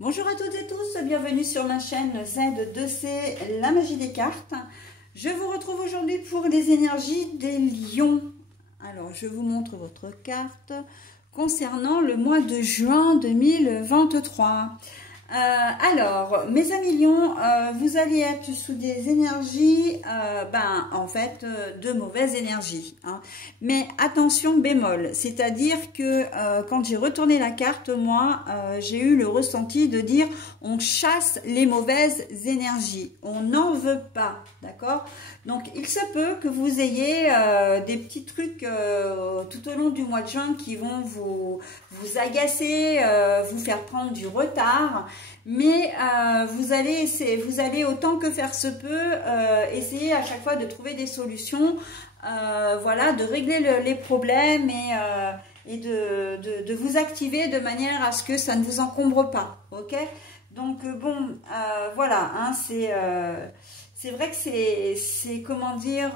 Bonjour à toutes et tous, bienvenue sur ma chaîne Z2C, la magie des cartes. Je vous retrouve aujourd'hui pour les énergies des lions. Alors, je vous montre votre carte concernant le mois de juin 2023. Alors, mes amis lions, vous allez être sous des énergies, de mauvaises énergies. Hein. Mais attention bémol, c'est-à-dire que quand j'ai retourné la carte, moi, j'ai eu le ressenti de dire on chasse les mauvaises énergies, on n'en veut pas, d'accord? Donc, il se peut que vous ayez des petits trucs tout au long du mois de juin qui vont vous agacer, vous faire prendre du retard. Mais vous allez autant que faire se peut essayer à chaque fois de trouver des solutions, voilà, de régler les problèmes et de vous activer de manière à ce que ça ne vous encombre pas, ok? Donc bon, voilà, hein, c'est vrai que c'est comment dire,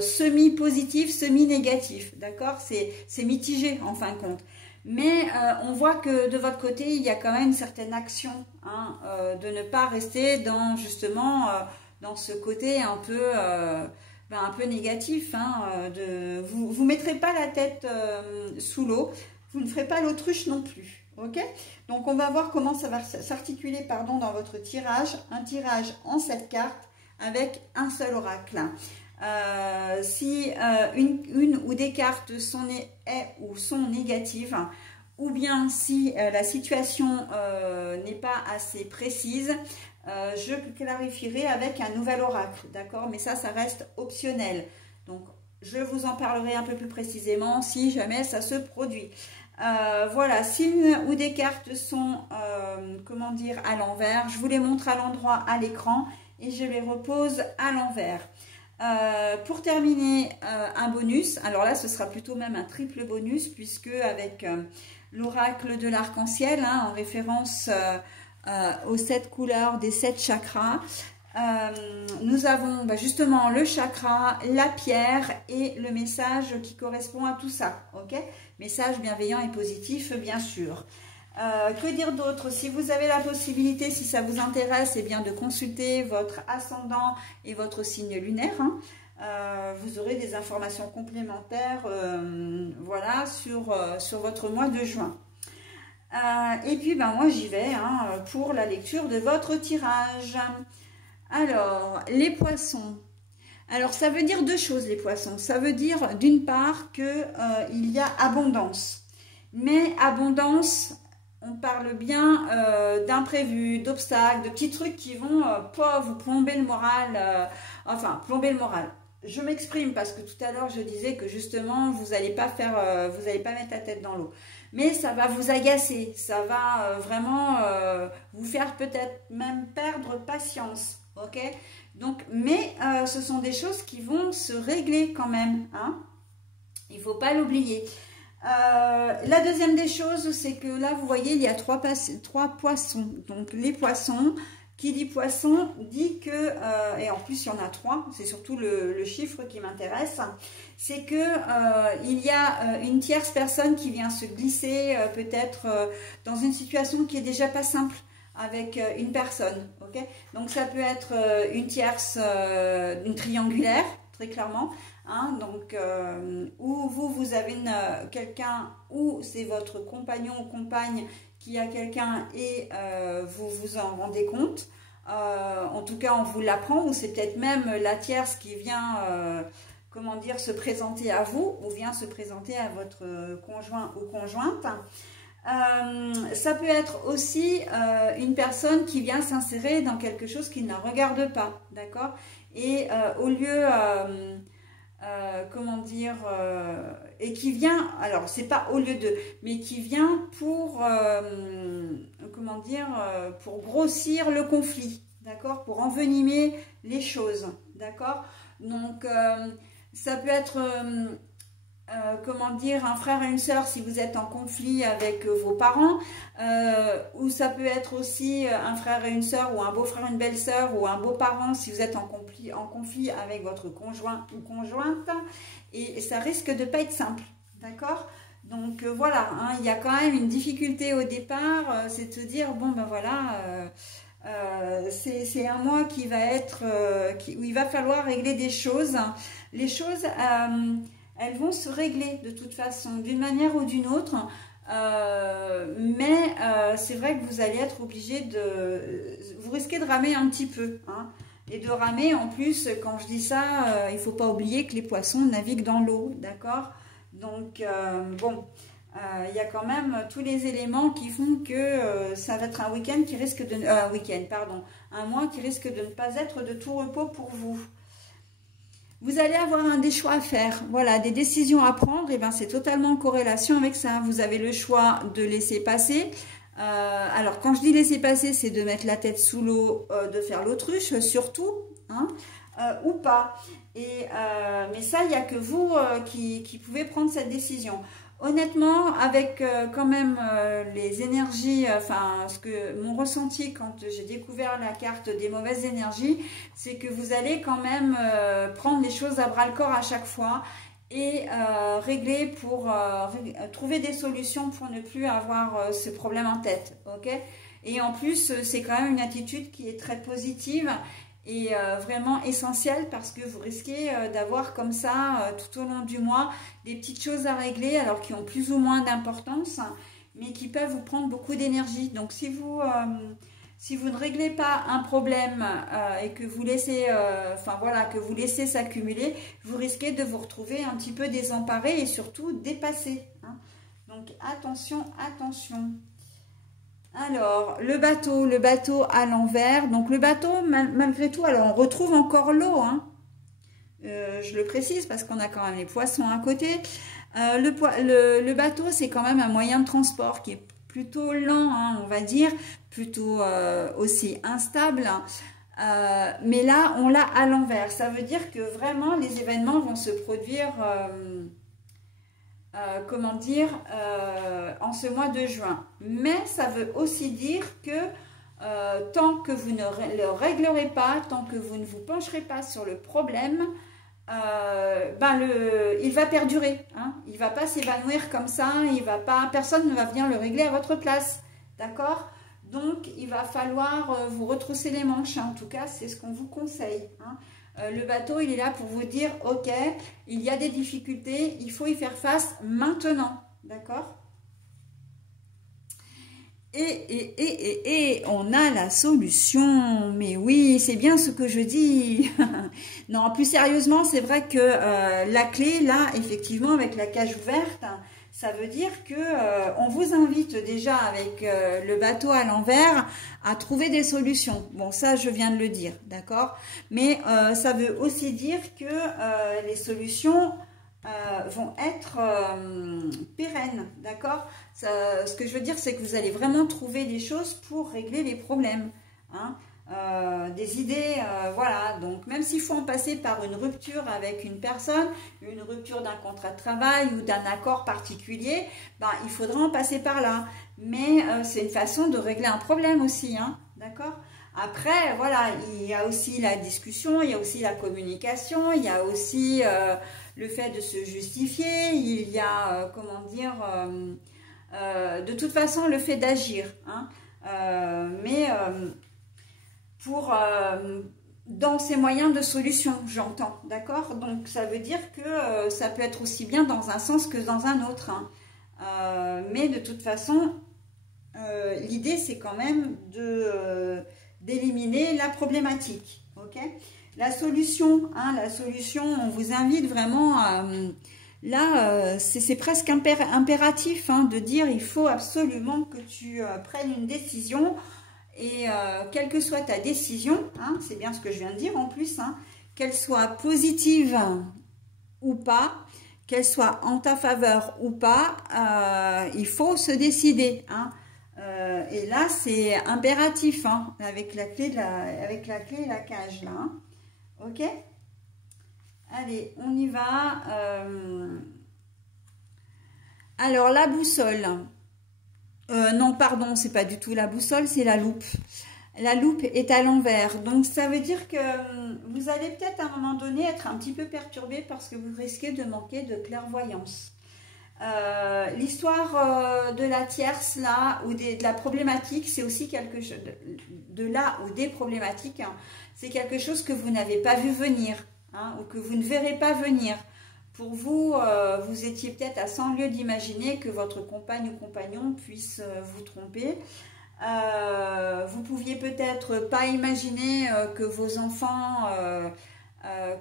semi-positif, semi-négatif, d'accord? C'est mitigé en fin de compte. Mais on voit que de votre côté, il y a quand même une certaine action, hein, de ne pas rester dans justement dans ce côté un peu négatif. Hein, vous mettrez pas la tête sous l'eau, vous ne ferez pas l'autruche non plus. Ok? Donc on va voir comment ça va s'articuler dans votre tirage, un tirage en 7 cartes avec un seul oracle. Si une ou des cartes sont négatives, ou bien si la situation n'est pas assez précise, je clarifierai avec un nouvel oracle, d'accord? Mais ça reste optionnel. Donc, je vous en parlerai un peu plus précisément si jamais ça se produit. Voilà, si une ou des cartes sont, comment dire, à l'envers, je vous les montre à l'endroit à l'écran et je les repose à l'envers. Pour terminer, un bonus, alors là ce sera plutôt même un triple bonus puisque avec l'oracle de l'arc-en-ciel, hein, en référence aux 7 couleurs des 7 chakras, nous avons justement le chakra, la pierre et le message qui correspond à tout ça, ok? Message bienveillant et positif bien sûr. Que dire d'autre? Si vous avez la possibilité, si ça vous intéresse, eh bien de consulter votre ascendant et votre signe lunaire. Hein. Vous aurez des informations complémentaires voilà, sur votre mois de juin. Et puis moi j'y vais hein, pour la lecture de votre tirage. Alors, les poissons. Alors ça veut dire deux choses les poissons. Ça veut dire d'une part qu'il y a abondance. Mais abondance... On parle bien d'imprévus, d'obstacles, de petits trucs qui vont pas vous plomber le moral, plomber le moral. Je m'exprime parce que tout à l'heure je disais que justement vous n'allez pas mettre la tête dans l'eau. Mais ça va vous agacer, ça va vraiment vous faire peut-être même perdre patience, ok? Donc, mais ce sont des choses qui vont se régler quand même, hein? Il ne faut pas l'oublier. La deuxième des choses, c'est que là, vous voyez, il y a trois poissons. Donc, les poissons, qui dit poisson, dit que, et en plus, il y en a 3, c'est surtout le chiffre qui m'intéresse, c'est que il y a une tierce personne qui vient se glisser peut-être dans une situation qui est déjà pas simple avec une personne, ok? Donc, ça peut être une tierce, une triangulaire, très clairement. Hein, donc, où vous avez quelqu'un, ou c'est votre compagnon ou compagne qui a quelqu'un et vous vous en rendez compte. En tout cas, on vous l'apprend, ou c'est peut-être même la tierce qui vient, comment dire, se présenter à vous, ou vient se présenter à votre conjoint ou conjointe. Ça peut être aussi une personne qui vient s'insérer dans quelque chose qui ne la regarde pas, d'accord? Et au lieu... comment dire, et qui vient, alors c'est pas au lieu de, mais qui vient pour, comment dire, pour grossir le conflit, d'accord, pour envenimer les choses, d'accord. Donc ça peut être, comment dire, un frère et une sœur si vous êtes en conflit avec vos parents, ou ça peut être aussi un frère et une sœur, ou un beau-frère et une belle-sœur, ou un beau-parent si vous êtes en conflit avec votre conjoint ou conjointe, et ça risque de pas être simple, d'accord? Donc voilà, hein, il y a quand même une difficulté au départ, c'est de se dire, bon ben voilà, c'est un mois qui va être, où il va falloir régler des choses. Les choses, elles vont se régler de toute façon, d'une manière ou d'une autre. Mais c'est vrai que vous allez être obligé vous risquez de ramer un petit peu, hein, et de ramer en plus. Quand je dis ça, il ne faut pas oublier que les poissons naviguent dans l'eau, d'accord? Donc bon, il y a quand même tous les éléments qui font que ça va être un week-end qui risque de un mois qui risque de ne pas être de tout repos pour vous. Vous allez avoir des choix à faire, voilà, des décisions à prendre, et bien c'est totalement en corrélation avec ça. Vous avez le choix de laisser passer. Alors quand je dis laisser passer, c'est de mettre la tête sous l'eau, de faire l'autruche surtout, hein, ou pas. Mais ça, il n'y a que vous qui pouvez prendre cette décision. Honnêtement, avec quand même les énergies, mon ressenti quand j'ai découvert la carte des mauvaises énergies, c'est que vous allez quand même prendre les choses à bras le corps à chaque fois et régler pour trouver des solutions pour ne plus avoir ce problème en tête, ok? Et en plus, c'est quand même une attitude qui est très positive et vraiment essentiel, parce que vous risquez d'avoir comme ça tout au long du mois des petites choses à régler, alors qui ont plus ou moins d'importance, mais qui peuvent vous prendre beaucoup d'énergie. Donc si vous ne réglez pas un problème et que vous laissez que vous laissez s'accumuler, vous risquez de vous retrouver un petit peu désemparé et surtout dépassé, hein. Donc attention, attention. Alors, le bateau à l'envers. Donc, le bateau, malgré tout, alors on retrouve encore l'eau, hein. Je le précise parce qu'on a quand même les poissons à côté. Le bateau, c'est quand même un moyen de transport qui est plutôt lent, hein, on va dire, plutôt aussi instable. Mais là, on l'a à l'envers. Ça veut dire que vraiment, les événements vont se produire... en ce mois de juin. Mais ça veut aussi dire que tant que vous ne le réglerez pas, tant que vous ne vous pencherez pas sur le problème, il va perdurer, hein. Il ne va pas s'évanouir comme ça, personne ne va venir le régler à votre place, d'accord? Donc il va falloir vous retrousser les manches, hein. En tout cas c'est ce qu'on vous conseille, hein. Le bateau, il est là pour vous dire, ok, il y a des difficultés, il faut y faire face maintenant, d'accord? Et on a la solution, mais oui, c'est bien ce que je dis. Non, plus sérieusement, c'est vrai que la clé, là, effectivement, avec la cage ouverte, ça veut dire que on vous invite déjà avec le bateau à l'envers à trouver des solutions. Bon, ça, je viens de le dire, d'accord? Mais ça veut aussi dire que les solutions vont être pérennes, d'accord? Ce que je veux dire, c'est que vous allez vraiment trouver des choses pour régler les problèmes, hein? Des idées, voilà. Donc même s'il faut en passer par une rupture avec une personne, une rupture d'un contrat de travail ou d'un accord particulier, il faudra en passer par là. Mais c'est une façon de régler un problème aussi, hein, d'accord? Après, voilà, il y a aussi la discussion, il y a aussi la communication, il y a aussi le fait de se justifier, il y a, de toute façon, le fait d'agir, hein, dans ces moyens de solution, j'entends, d'accord? Donc, ça veut dire que ça peut être aussi bien dans un sens que dans un autre, hein. Mais de toute façon, l'idée, c'est quand même d'éliminer la problématique, ok? La solution, hein, on vous invite vraiment à... Là, c'est presque impératif, hein, de dire il faut absolument que tu prennes une décision. Et quelle que soit ta décision, hein, c'est bien ce que je viens de dire en plus, hein, qu'elle soit positive ou pas, qu'elle soit en ta faveur ou pas, il faut se décider, hein. Et là, c'est impératif, hein, avec la clé et la cage, là, hein. Ok? Allez, on y va. Alors, la boussole. Non, pardon, c'est pas du tout la boussole, c'est la loupe. La loupe est à l'envers. Donc, ça veut dire que vous allez peut-être à un moment donné être un petit peu perturbé parce que vous risquez de manquer de clairvoyance. L'histoire de la tierce là, ou de la problématique, c'est aussi quelque chose, de là ou des problématiques, hein, c'est quelque chose que vous n'avez pas vu venir, hein, ou que vous ne verrez pas venir. Pour vous, vous étiez peut-être à 100 lieues d'imaginer que votre compagne ou compagnon puisse vous tromper. Vous pouviez peut-être pas imaginer que vos enfants,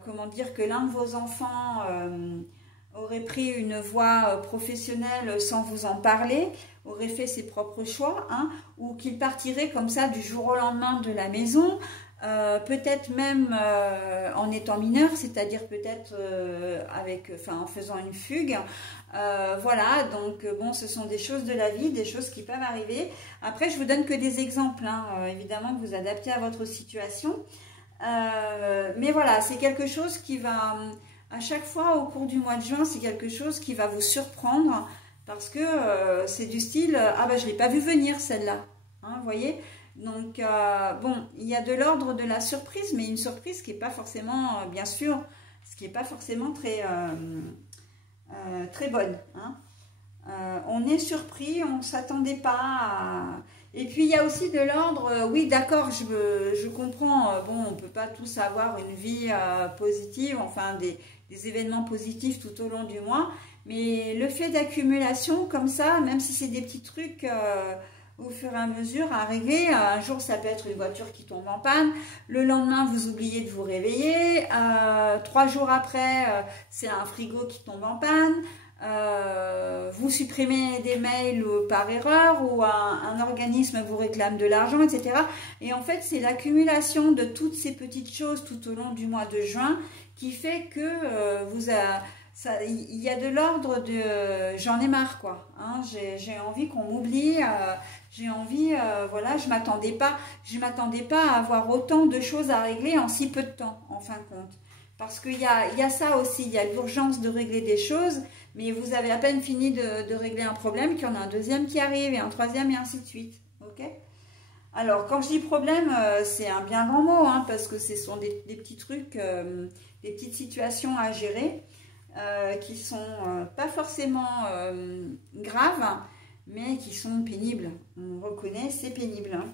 comment dire, que l'un de vos enfants aurait pris une voie professionnelle sans vous en parler, aurait fait ses propres choix, hein, ou qu'il partirait comme ça du jour au lendemain de la maison, peut-être même en étant mineur, c'est-à-dire peut-être en faisant une fugue. Voilà, donc bon, ce sont des choses de la vie, des choses qui peuvent arriver. Après, je vous donne que des exemples, hein, évidemment que vous adaptez à votre situation. Mais voilà, c'est quelque chose qui va, à chaque fois au cours du mois de juin, c'est quelque chose qui va vous surprendre parce que c'est du style, ah ben je ne l'ai pas vu venir celle-là, hein, vous voyez. Donc, bon, il y a de l'ordre de la surprise, mais une surprise qui n'est pas forcément, bien sûr, ce qui n'est pas forcément très, très bonne, hein. On est surpris, on ne s'attendait pas à... Et puis, il y a aussi de l'ordre, oui, d'accord, je comprends, bon, on ne peut pas tous avoir une vie positive, enfin, des événements positifs tout au long du mois, mais le fait d'accumulation comme ça, même si c'est des petits trucs... au fur et à mesure à régler. Un jour ça peut être une voiture qui tombe en panne, le lendemain vous oubliez de vous réveiller, 3 jours après c'est un frigo qui tombe en panne, vous supprimez des mails par erreur ou un organisme vous réclame de l'argent, etc. Et en fait c'est l'accumulation de toutes ces petites choses tout au long du mois de juin qui fait que il y a de l'ordre de j'en ai marre quoi, hein, j'ai envie qu'on m'oublie, j'ai envie, voilà, je m'attendais pas à avoir autant de choses à régler en si peu de temps en fin de compte, parce qu'il y a ça aussi, il y a l'urgence de régler des choses, mais vous avez à peine fini de régler un problème qu'il y en a un deuxième qui arrive et un troisième et ainsi de suite, ok. Alors quand je dis problème, c'est un bien grand mot, hein, parce que ce sont des petits trucs, des petites situations à gérer. Qui sont pas forcément graves, mais qui sont pénibles. On reconnaît, c'est pénible, hein.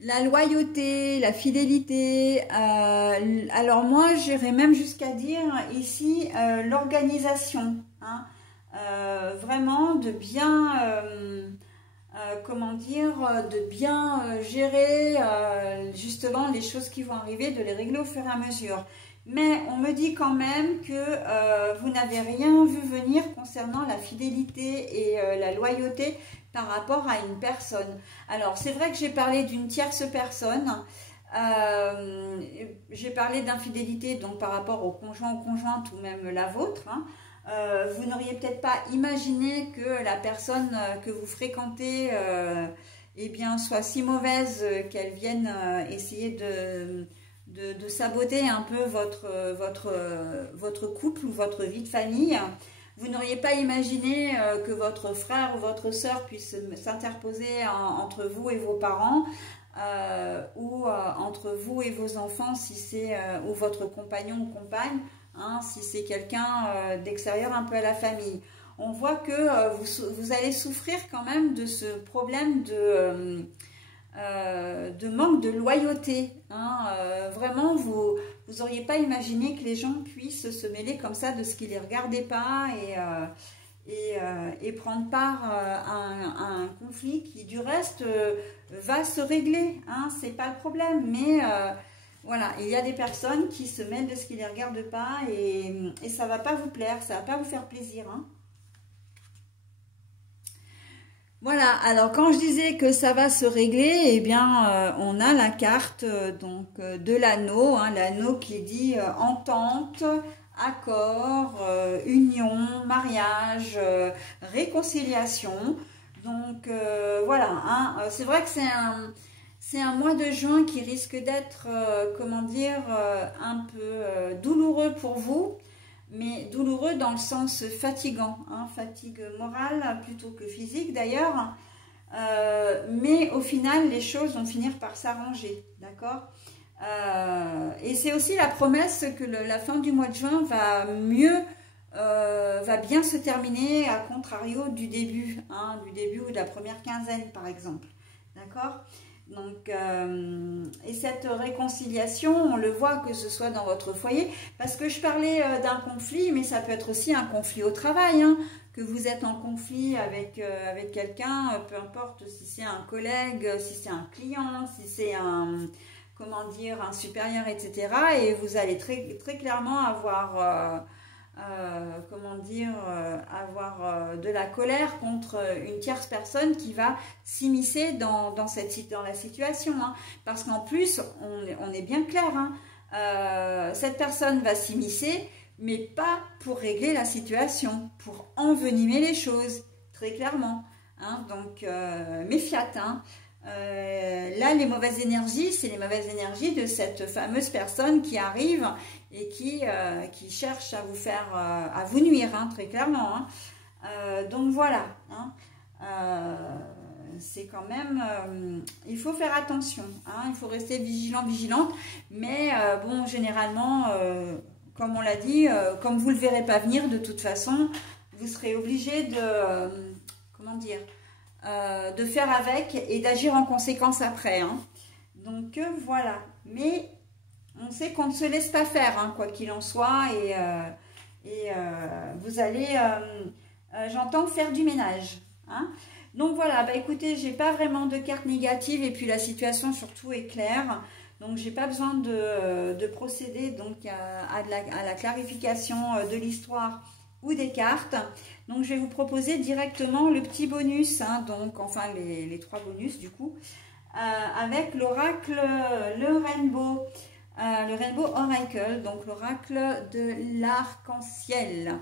La loyauté, la fidélité, alors moi j'irais même jusqu'à dire ici l'organisation, hein, vraiment de bien, comment dire, de bien gérer justement les choses qui vont arriver, de les régler au fur et à mesure. Mais on me dit quand même que vous n'avez rien vu venir concernant la fidélité et la loyauté par rapport à une personne. Alors, c'est vrai que j'ai parlé d'une tierce personne. J'ai parlé d'infidélité donc par rapport au conjoint ou conjointe ou même la vôtre, hein. Vous n'auriez peut-être pas imaginé que la personne que vous fréquentez eh bien, soit si mauvaise qu'elle vienne essayer de saboter un peu votre couple ou votre vie de famille. Vous n'auriez pas imaginé que votre frère ou votre sœur puisse s'interposer entre vous et vos parents, ou entre vous et vos enfants, si c'est ou votre compagnon ou compagne, hein, si c'est quelqu'un d'extérieur un peu à la famille. On voit que vous allez souffrir quand même de ce problème de manque de loyauté, hein. Vraiment, vous n'auriez pas imaginé que les gens puissent se mêler comme ça de ce qui ne les regardait pas et prendre part à un conflit qui, du reste, va se régler, hein, c'est pas le problème. Mais voilà, il y a des personnes qui se mêlent de ce qui ne les regarde pas et ça ne va pas vous plaire, ça ne va pas vous faire plaisir, hein. Voilà, alors quand je disais que ça va se régler, eh bien on a la carte de l'anneau, hein, l'anneau qui dit entente, accord, union, mariage, réconciliation. Donc voilà, hein, c'est vrai que c'est un mois de juin qui risque d'être, comment dire, un peu douloureux pour vous. Mais douloureux dans le sens fatigant, hein, fatigue morale plutôt que physique d'ailleurs, mais au final les choses vont finir par s'arranger, d'accord, et c'est aussi la promesse que la fin du mois de juin va mieux va bien se terminer, à contrario du début, hein, du début ou de la première quinzaine par exemple. D'accord? Donc, et cette réconciliation, on le voit que ce soit dans votre foyer, parce que je parlais d'un conflit, mais ça peut être aussi un conflit au travail, hein, que vous êtes en conflit avec, avec quelqu'un, peu importe si c'est un collègue, si c'est un client, si c'est un, comment dire, un supérieur, etc. Et vous allez très clairement avoir... comment dire, avoir de la colère contre une tierce personne qui va s'immiscer dans la situation. Hein. Parce qu'en plus, on est bien clair, hein, cette personne va s'immiscer, mais pas pour régler la situation, pour envenimer les choses, très clairement. Hein. Donc, méfiate, hein. Là, les mauvaises énergies, c'est les mauvaises énergies de cette fameuse personne qui arrive et qui cherche à vous faire, à vous nuire, hein, très clairement. Hein. Donc voilà, hein. C'est quand même, il faut faire attention, hein, il faut rester vigilant, vigilante, mais bon, généralement, comme on l'a dit, comme vous ne le verrez pas venir, de toute façon, vous serez obligé de, comment dire, de faire avec et d'agir en conséquence après. Hein. Donc voilà, mais on sait qu'on ne se laisse pas faire, hein, quoi qu'il en soit, et vous allez, j'entends, faire du ménage. Hein. Donc voilà, bah écoutez, j'ai pas vraiment de cartes négatives et puis la situation surtout est claire. Donc j'ai pas besoin de procéder donc à la clarification de l'histoire ou des cartes. Donc je vais vous proposer directement le petit bonus, hein, donc enfin les 3 bonus du coup, avec l'oracle, le Rainbow Oracle, donc l'oracle de l'arc-en-ciel.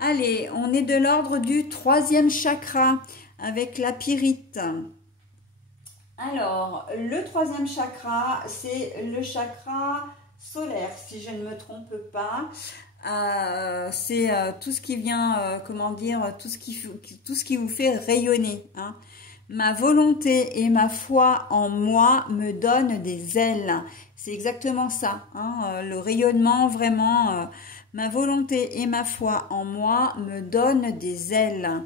Allez, on est de l'ordre du 3e chakra avec la pyrite. Alors, le 3e chakra, c'est le chakra solaire, si je ne me trompe pas. C'est tout ce qui vient, comment dire, tout ce qui vous fait rayonner. Hein. Ma volonté et ma foi en moi me donnent des ailes. C'est exactement ça, hein, le rayonnement, vraiment. Ma volonté et ma foi en moi me donnent des ailes.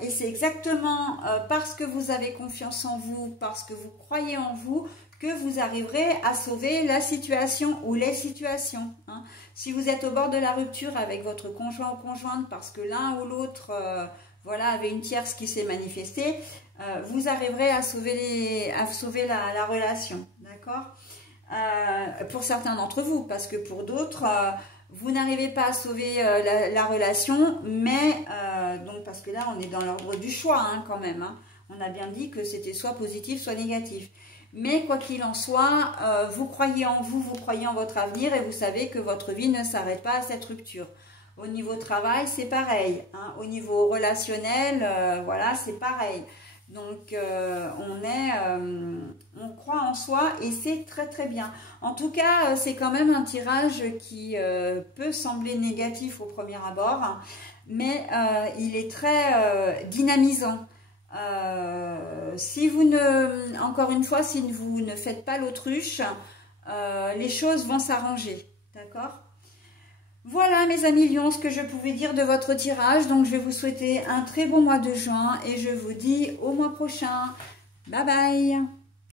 Et c'est exactement parce que vous avez confiance en vous, parce que vous croyez en vous, que vous arriverez à sauver la situation ou les situations. Hein. Si vous êtes au bord de la rupture avec votre conjoint ou conjointe parce que l'un ou l'autre voilà, avait une tierce qui s'est manifestée, vous arriverez à sauver, la relation. D'accord? Pour certains d'entre vous, parce que pour d'autres, vous n'arrivez pas à sauver la relation, mais donc parce que là, on est dans l'ordre du choix hein, quand même. Hein. On a bien dit que c'était soit positif, soit négatif. Mais quoi qu'il en soit, vous croyez en vous, vous croyez en votre avenir et vous savez que votre vie ne s'arrête pas à cette rupture. Au niveau travail, c'est pareil. Hein. Au niveau relationnel, voilà, c'est pareil. Donc, on croit en soi et c'est très très bien. En tout cas, c'est quand même un tirage qui peut sembler négatif au premier abord, hein, mais il est très dynamisant. Si vous ne, encore une fois, si vous ne faites pas l'autruche, les choses vont s'arranger. D'accord ? Voilà mes amis lions, ce que je pouvais dire de votre tirage. Donc je vais vous souhaiter un très bon mois de juin et je vous dis au mois prochain. Bye bye.